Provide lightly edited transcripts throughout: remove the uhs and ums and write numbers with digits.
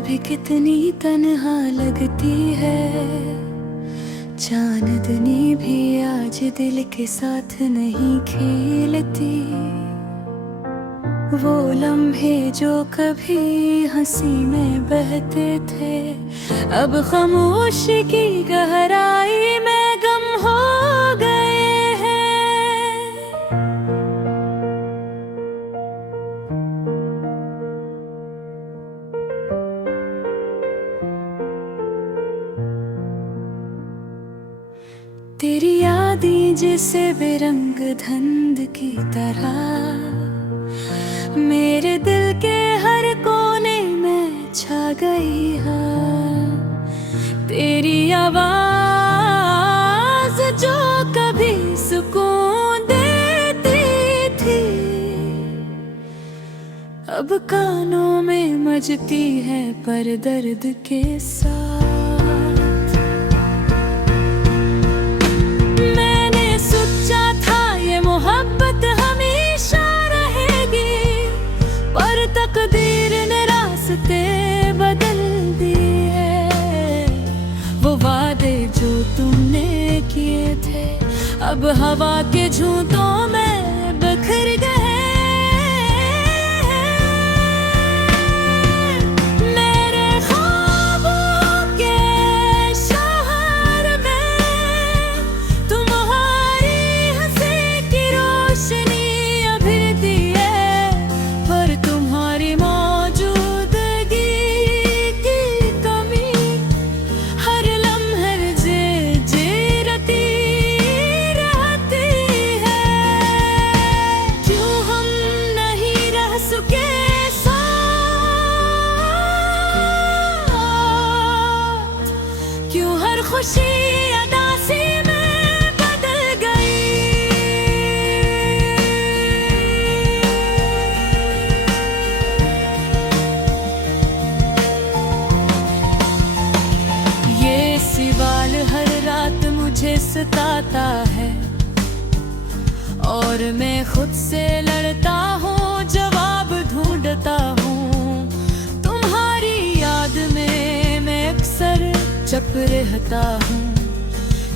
भी कितनी तन्हा लगती है, चांदनी भी आज दिल के साथ नहीं खेलती। वो लम्हे जो कभी हंसी में बहते थे, अब खामोशी की गहराई में गम हो गए हैं। तेरी यादें जैसे बेरंग धुंध की तरह मेरे दिल के हर कोने में छा गई है। तेरी आवाज जो कभी सुकून देती थी, अब कानों में मचती है पर दर्द के साथ। मैंने सोचा था ये मोहब्बत हमेशा रहेगी, पर तकदीर ने रास्ते बदल दिए। वो वादे जो तुमने किए थे अब हवा के झूठों में बिखर गए। मेरे ख्वाबों के शहर में तुम्हारी हंसी की रोशनी अभिरती है, पर तुम्हारी मौजूदगी की कमी हर लम्हे जीरती रहती है। क्यों हम नहीं रह सके साथ, क्यों हर खुशी अदासी में बदल गई। ये सवाल हर रात मुझे सताता है, और मैं खुद से लड़ता हूँ, जवाब ढूंढता हूँ। तुम्हारी याद में मैं अक्सर चुप रहता हूँ,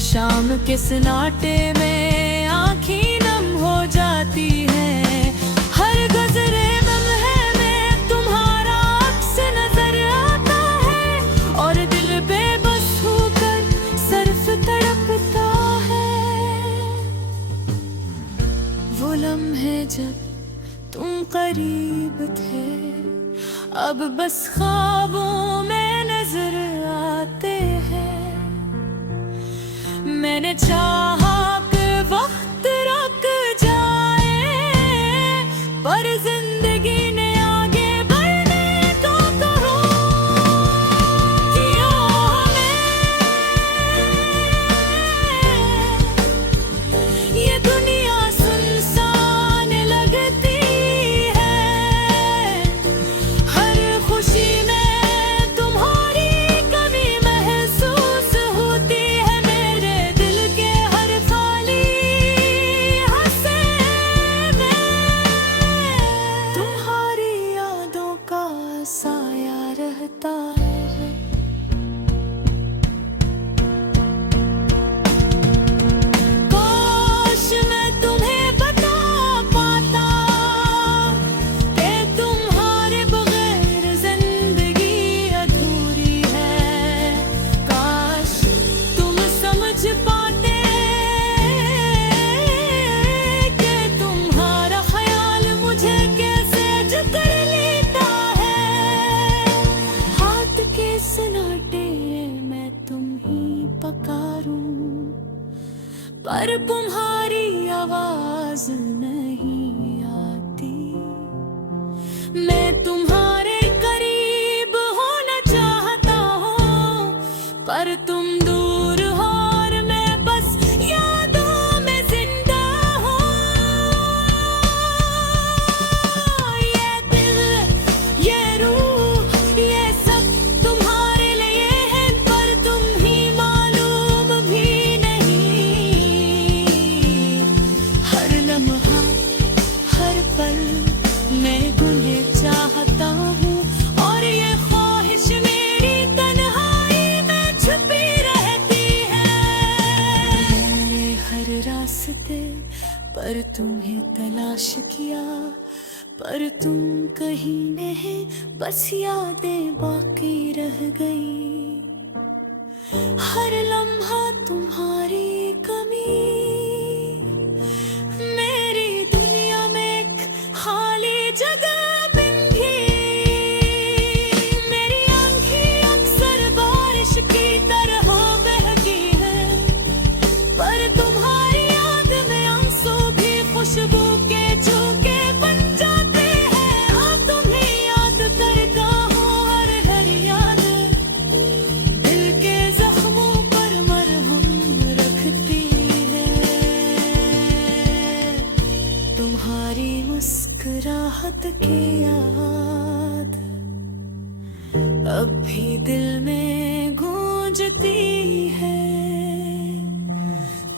शाम के सन्नाटे में आँखें नम हो जाती हैं। हर गुजरे लम्हे में तुम्हारा अक्स नजर आता है, और दिल बेबस होकर सिर्फ तड़पता है। वो लम्हे जब तुम करीब थे, अब बस ख्वाबों में नजर आते हैं। मैंने चाहा कि वक्त रुक जाए, पर जिंदगी ने आगे बढ़ने को कहो किया हमें। ये दुनिया सुनसान लगती है, हर खुशी में तुम्हारी कमी महसूस होती है। मेरे दिल के हर खाली हिस्से में तुम्हारी यादों का साया रहता है। काश मैं तुम्हें बता पाता कि तुम्हारे बगैर जिंदगी अधूरी है। काश तुम समझ पाते कि तुम्हारा ख्याल मुझे कैसे जकड़ लेता है। हाथ के सन्नाटे मैं तुम ही पकारूं, पर तुम्हारी आवाज नहीं आती। मैं तुम्हारे करीब होना चाहता हूँ, पर तुम दूर हो और मैं बस यादों में जिंदा हूँ। ये दिल, ये रूह, ये सब तुम्हारे लिए है, पर तुम ही मालूम भी नहीं। हर लम्हा, हर पल मैं तुम्हें चाहता हूँ, और ये ख्वाहिश तलाश किया, पर तुम कहीं नहीं, बस यादें बाकी रह गई। हर लम्हा तुम्हारी कमी मेरी दुनिया में एक खाली जगह बन गई। मेरी आंखें अक्सर बारिश की तरह बहती है, पर तुम्हारी याद में आंसू भी खुशबू के झोंके बन जाते हैं। अब तुम्हें याद करता हूँ हर हर याद, दिल के जख्मों पर मरहम रखती है। तुम्हारी मुस्कुराहट की याद अब भी दिल में गूंजती है।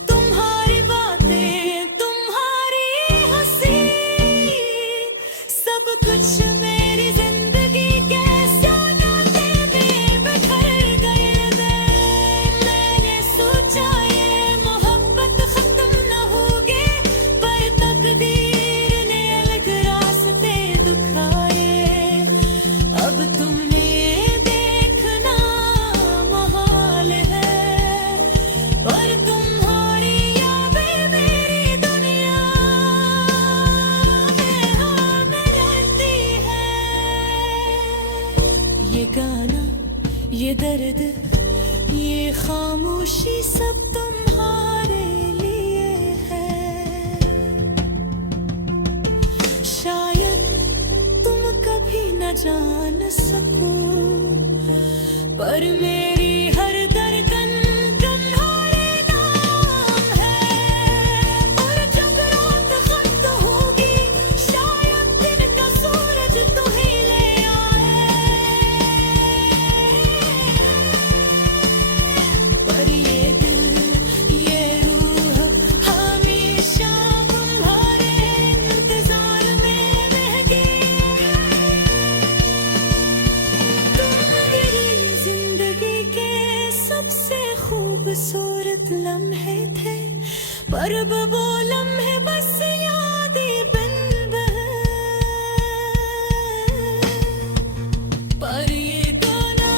तुम्हारी बातें, तुम्हारी हंसी, सब कुछ मेरी जिंदगी के सौगाते में बिखर गए थे। मैंने सोचा ये मोहब्बत खत्म न होगी, पर तकदीर ने अलग रास्ते दिखाए। अब तुम्हें देखना महाल है, और तुम्हारी यादें मेरी दुनिया में रहती है। ये गाना, ये दर्द, ये खामोशी सब तुम्हारे लिए है। शायद तुम कभी न जान सको, पर मेरी हर धड़कन तुम्हारे नाम है। और जब रात खत्म होगी, शायद दिन का सूरज तुम्हें ले आए, पर ये दिल, ये रूह हमेशा तुम्हारे इंतजार में रहेगी। तुम मेरी जिंदगी के सबसे खूबसूरत लम्हे थे, पर अब वो लम्हे बस यादें बन गए। पर ये गाना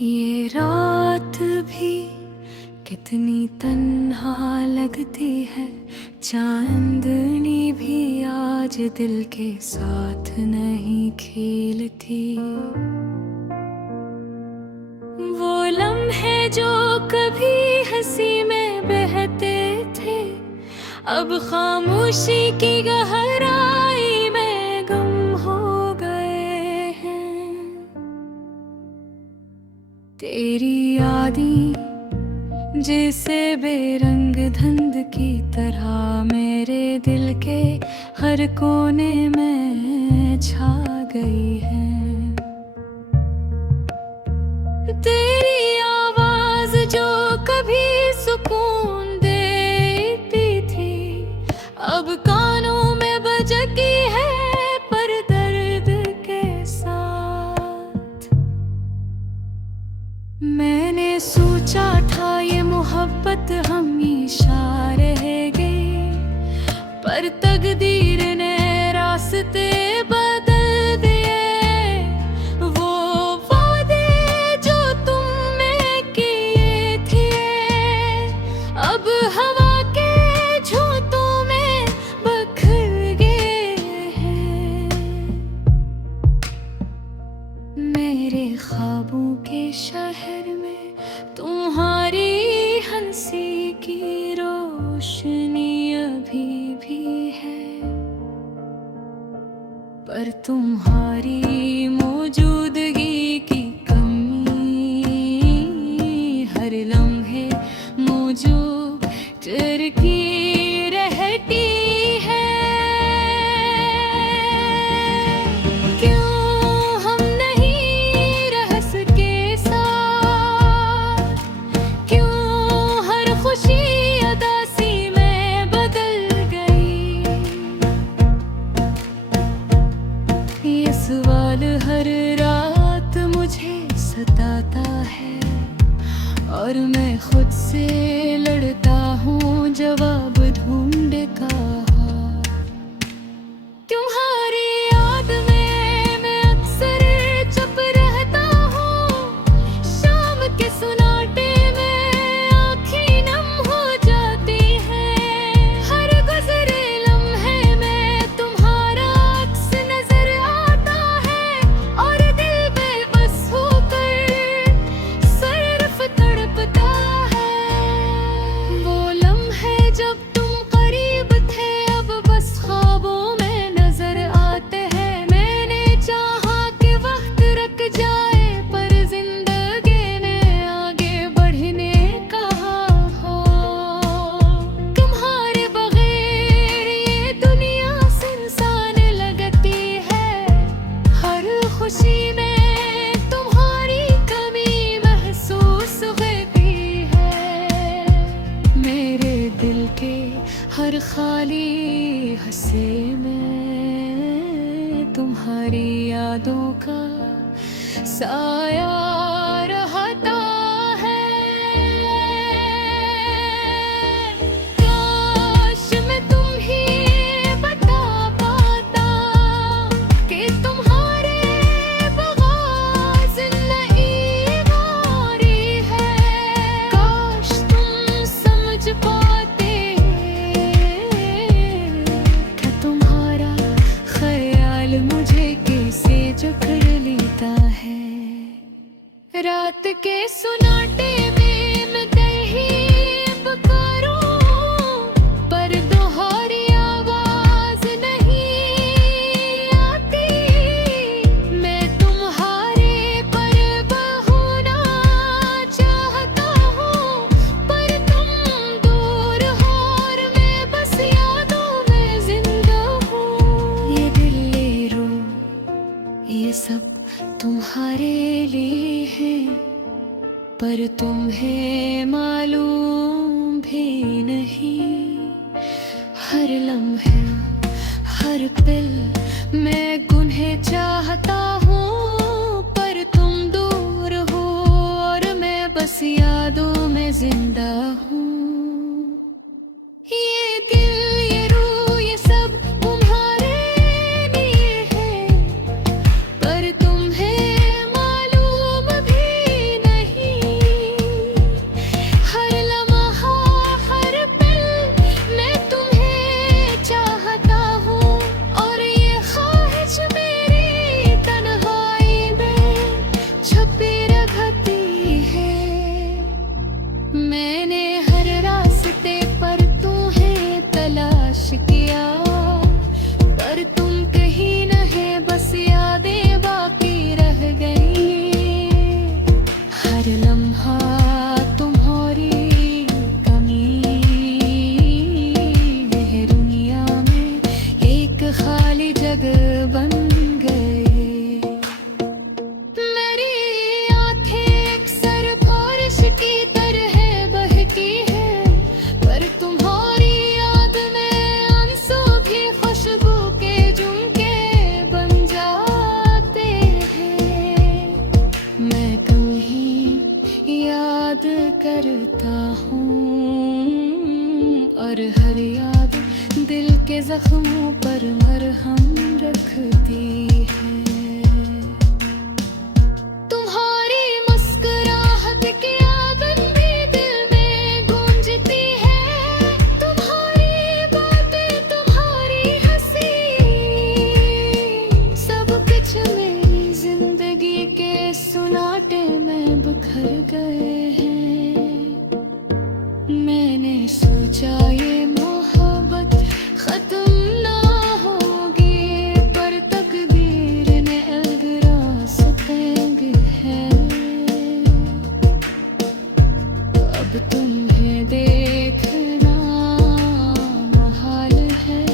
ये रात भी कितनी तन्हा लगती है, चांदनी भी आज दिल के साथ नहीं खेलती। वो लम्हे जो कभी हंसी में बहते थे, अब खामोशी की गहराई में गुम हो गए हैं। तेरी यादें जैसे बेरंग धुंध की तरह मेरे दिल के हर कोने में छा गई है। तेरी आवाज जो कभी सुकून देती थी, अब कानों में बजती है, पर दर्द के साथ। मैंने सोचा था ये मोहब्बत हमेशा रहेगी, पर तकदीर ने रास्ते बदल दिए। वो वादे जो तुमने किए थे, अब हवा के झोंकों में बिखर गए हैं। मेरे ख्वाबों के शहर में तुम्हारी हंसी की रोशनी अभी भी है, पर तुम्हारी मौजूदगी की कमी हर लम्हे मुझे करती रहती है। क्यों हम नहीं रह सके साथ, क्यों हर खुशी उदासी में बदल गई। मैं खुद से लड़ता हूँ जवाब ढूंढ का। तुम्हारी याद में मैं अक्सर चुप रहता हूँ, शाम के सुनाटे में आँखें नम हो जाती हैं। हर गुजरे लम्हे में तुम्हारा अक्स नजर आता है, और दिल बेबस होकर सिर्फ तड़पता है। वो लम्हे जब तुम करीब थे अब बस ख्वाबों में नजर आते हैं। मैंने चाहा कि वक्त रुक जाए पर जिंदगी ने आगे बढ़ने कहा हो। तुम्हारे बगैर ये दुनिया सुनसान लगती है, हर खुशी में तुम्हारी कमी महसूस होती है। मेरे दिल के हर खाली हंसे में तुम्हारी यादों का साया रहता है। काश मैं तुम ही बता पाता कि तुम्हारे बगैर जिंदगी भारी है। काश तुम समझ पाते कि तुम्हारा ख्याल मुझे कैसे जकड़ लेता है। रात के सुनाटे में मैं कहीं पुकारूं, पर दोहरी आवाज नहीं आती। मैं तुम्हारे पर होना चाहता हूँ, पर तुम दूर हो और मैं बस यादों में जिंदा हूँ। ये दिल ये रूह ये सब तुम्हारे लिए है, पर तुम्हें मालूम भी नहीं। हर लम्हे हर पल मैं गुन्हें चाहता हूँ, पर तुम दूर हो और मैं बस यादों में जिंदा हूँ। ये दिल ये रूह ये सब तुम्हारे लिए है, पर तुम्हें मालूम भी नहीं। हर लम्हा हर पल मैं तुम्हें चाहता हूँ, और ये ख्वाहिश मेरी तन्हाई में छुपी रहती है। मैंने हर रास्ते पर तुम्हें तलाश किया, पर तुम कहीं नहीं बस यादें बाकी रह गई। हर लम्हा तुम्हारी कमी है, दुनिया में एक खाली जगह बन गई। मेरी आँखें अक्सर बारिश की तरह बहती है, पर तुम्हारी याद में आंसू भी खुशबू के झुमके बन जाते हैं। मैं तुम्हें याद करता हूँ, और हर याद दिल के जख्मों पर मरहम रखती है। तुम्हारी मुस्कुराहट की आगन भी दिल में गूंजती है। तुम्हारी बातें तुम्हारी हंसी सब कुछ मेरी जिंदगी के सुनाटे में बिखर गए हैं। मैंने सोचा ये मोहब्बत खत्म ना होगी, पर तकदीर ने अलगरास तंग है। अब तुम्हें देखना मुहाल है,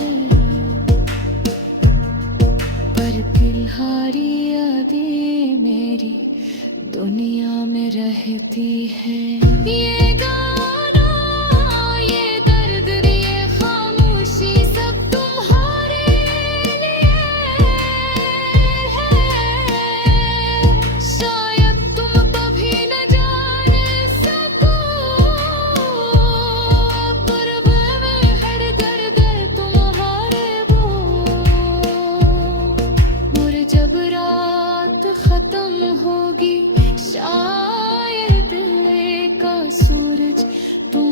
पर तुम्हारी यादें मेरी दुनिया में रहती है। ये गाना ये दर्द ये खामोशी सब तुम्हारे लिए है। शायद तुम कभी न जान सको सूरज, तुम